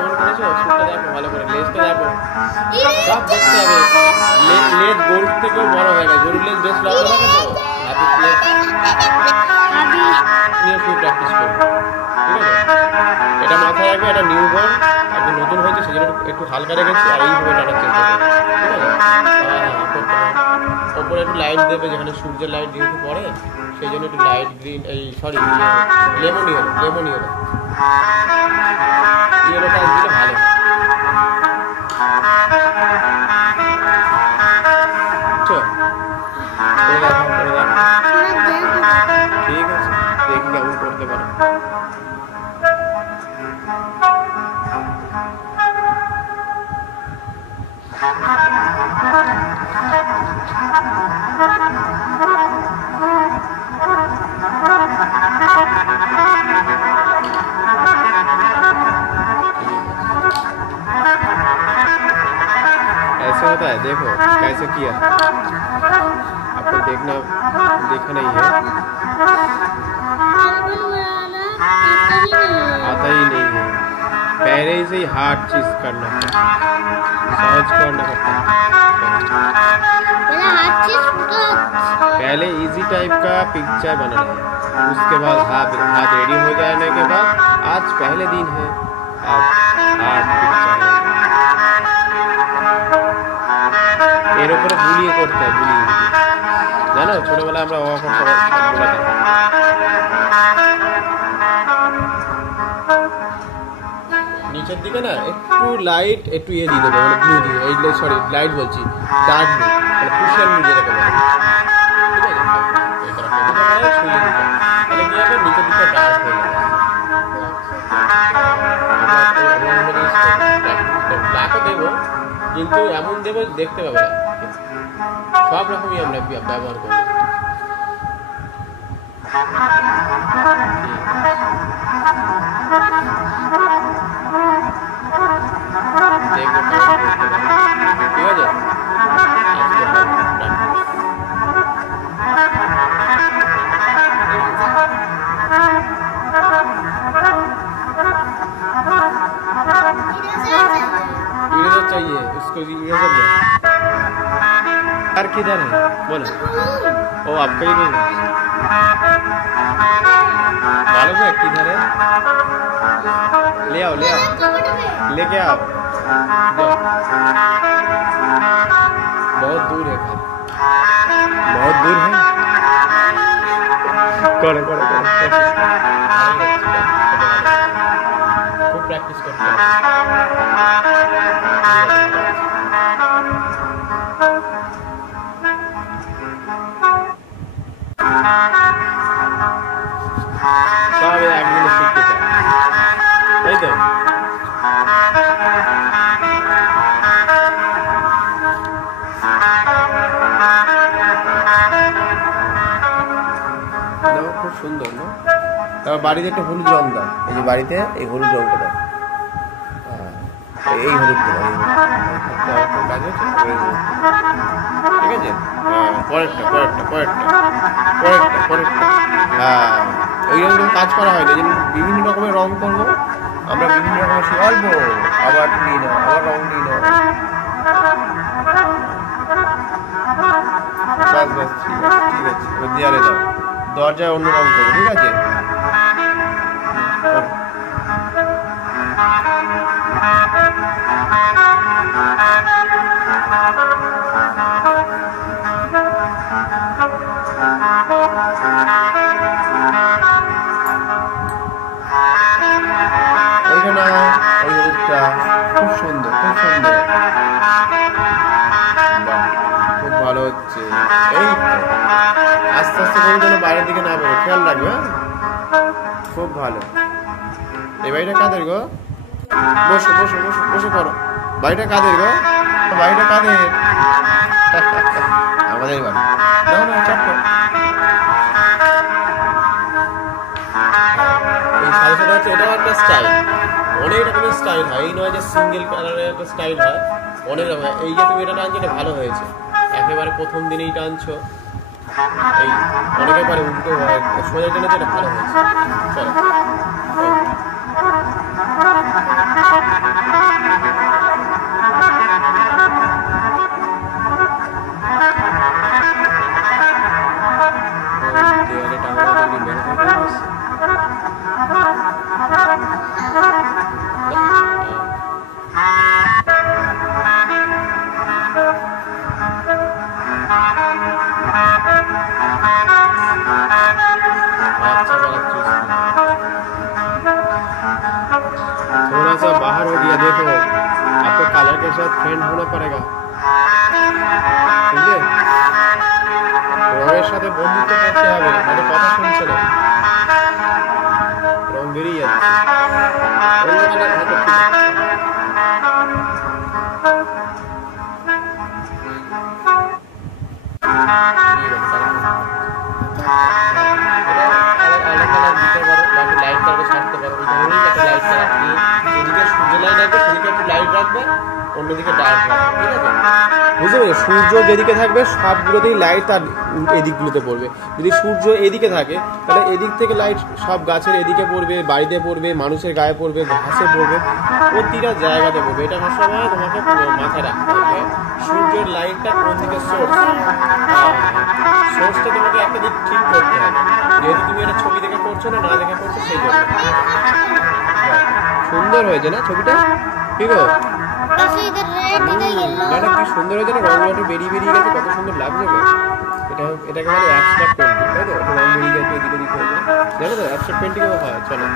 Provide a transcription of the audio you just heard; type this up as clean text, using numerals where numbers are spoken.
কেমন করেছো, সুটটা দেখো ভালো করে, লেজটা দেখো, সব দেখতে হবে। লেজ গরুর থেকেও বড় হয়ে গেছে, গরুর লেজ বেশ লম্বা থাকে তো। নিয়ে শুধু প্র্যাকটিস করবো, ঠিক আছে? এটা মাথায় রাখবে, এটা নিউ বর্ন, একদম নতুন হয়েছে, সেই জন্য একটু হালকা রেখেছি, আর এইভাবে টানার চেষ্টা করবো, ঠিক আছে? ওপরে একটু লাইট দেবে, যেখানে সূর্যের লাইট যেহেতু পড়ে, সেই জন্য একটু লাইট গ্রিন, এই সরি লেমন ইয়েলো কাজ দিলে ভালো। ঠিক আছে, দেখি কেমন করতে পারো। ऐसे होता है, देखो कैसे किया, आपको देखना नहीं है, आता ही नहीं है, पहले से ही हार्ड चीज करना पड़ता, सहज करना पड़ता है, पहले इजी टाइप का पिक्चर बनाना है, उसके बाद हाथ रेडी हो जाने के बाद, आज पहले दिन है, अब हार्ड पिक्चर এর উপরে বুলিয়ে করতে হয়, বুলিয়ে, জানো ছোটবেলায় আমরা নিচের দিকে না একটু লাইট, একটু ইয়ে দিয়ে দেবে, মানে ব্লু দিয়ে, এই সরি লাইট বলছি, ডার্ক ব্লু, মানে পুশিয়ান ব্লু যেটাকে বলে, ঠিক আছে? তাহলে কি হবে, নিচের দিকটা ডার্ক হয়ে যাবে, ব্ল্যাকও দেবো, কিন্তু এমন দেবো দেখতে পাবে না, সব রকমই আমরা ব্যবহার করি। ঠিক আছে, इरेजर चाहिए उसको, इरेजर दो। यार किधर है बोलो, ओ आपका ही नहीं मालूम है किधर है, ले आओ लेके आओ, बहुत दूर है घर, बहुत दूर है, करो खूब प्रैक्टिस करते हैं। सब एक दिन सीखते चाहे, তাই তো? খুব সুন্দর না? তারপর বাড়িতে একটা হলুদ রং দাও, এই যে বাড়িতে এই হলুদ রংটা দাও, এই হলুদটা দাও, ঠিক আছে? হ্যাঁ, পরেরটা, হ্যাঁ, ওই রকম কাজ করা হয় না, যে বিভিন্ন রকমের রং করবো আমরা, বিভিন্ন রকমের অল্প, আবার নিই না, আবার রং নিই না, বাস ঠিক আছে, ওই দেয়ালে দাও, দরজায় অন্য রং করবো, ঠিক আছে? ওইখানে ওই হলুদটা খুব সুন্দর, খুব ভালো হচ্ছে। এই আস্তে আস্তে করে যেন বাইরের দিকে না বেরো, খেয়াল রাখবে, খুব ভালো। এই বাড়িটা কাদের গো? বসে করো। বাড়িটা কাদের গো? বাড়িটা কাদের? আমাদের বাড়ি। না চাপ করো। এই সাদা সাদা হচ্ছে, এটাও একটা স্টাইল, অনেক রকমের স্টাইল হয়, এই নয় যে সিঙ্গেল কালারের একটা স্টাইল হয়, অনেক রকম। এই যে তুমি এটা টানছো, এটা ভালো হয়েছে, একেবারে প্রথম দিনেই টানছো, এই অনেকে পারে উল্টো হয়, সোজা টেনেছে, এটা ভালো হয়েছে। চলো तैयार हो गया, देखो आपको कलर के साथ फ्रेंड होना पड़ेगा, বুঝলে? রঙের সাথে বন্ধুত্ব করতে হবে, মানে কথা শুনছে না, রং বেরিয়ে যাচ্ছে। অন্যদিকে ডার্ক রাখবে, ঠিক আছে? বুঝতে পেরেছো? সূর্য যেদিকে থাকবে সবগুলোতেই লাইট তার এদিকগুলোতে পড়বে। যদি সূর্য এদিকে থাকে তাহলে এদিক থেকে লাইট সব গাছের এদিকে পড়বে, বাড়িতে পড়বে, মানুষের গায়ে পড়বে, ঘাসে পড়বে, প্রতিটা জায়গাতে পড়বে। এটা সবসময় তোমাকে মাথায় রাখতে হবে। সূর্যের লাইটটা কোন দিকে সোর্সটা তোমাকে একটা দিক ঠিক করতে হবে। যেহেতু তুমি এটা ছবি দেখে করছো না দেখে করছো, সেই জন্য। সুন্দর হয়েছে না ছবিটা? ঠিক আছে, কি সুন্দর হয়েছে না? রঙগুলো বেরিয়ে বেরিয়ে গেছে, কত সুন্দর লাগছে। এটাকে বলে অ্যাবস্ট্রাক্ট পেন্টিং, তাই তো? রং বেরিয়ে গেছে এদিকে ওদিকে, জানো তো অ্যাবস্ট্রাক্ট পেন্টিংও হয়। চলো।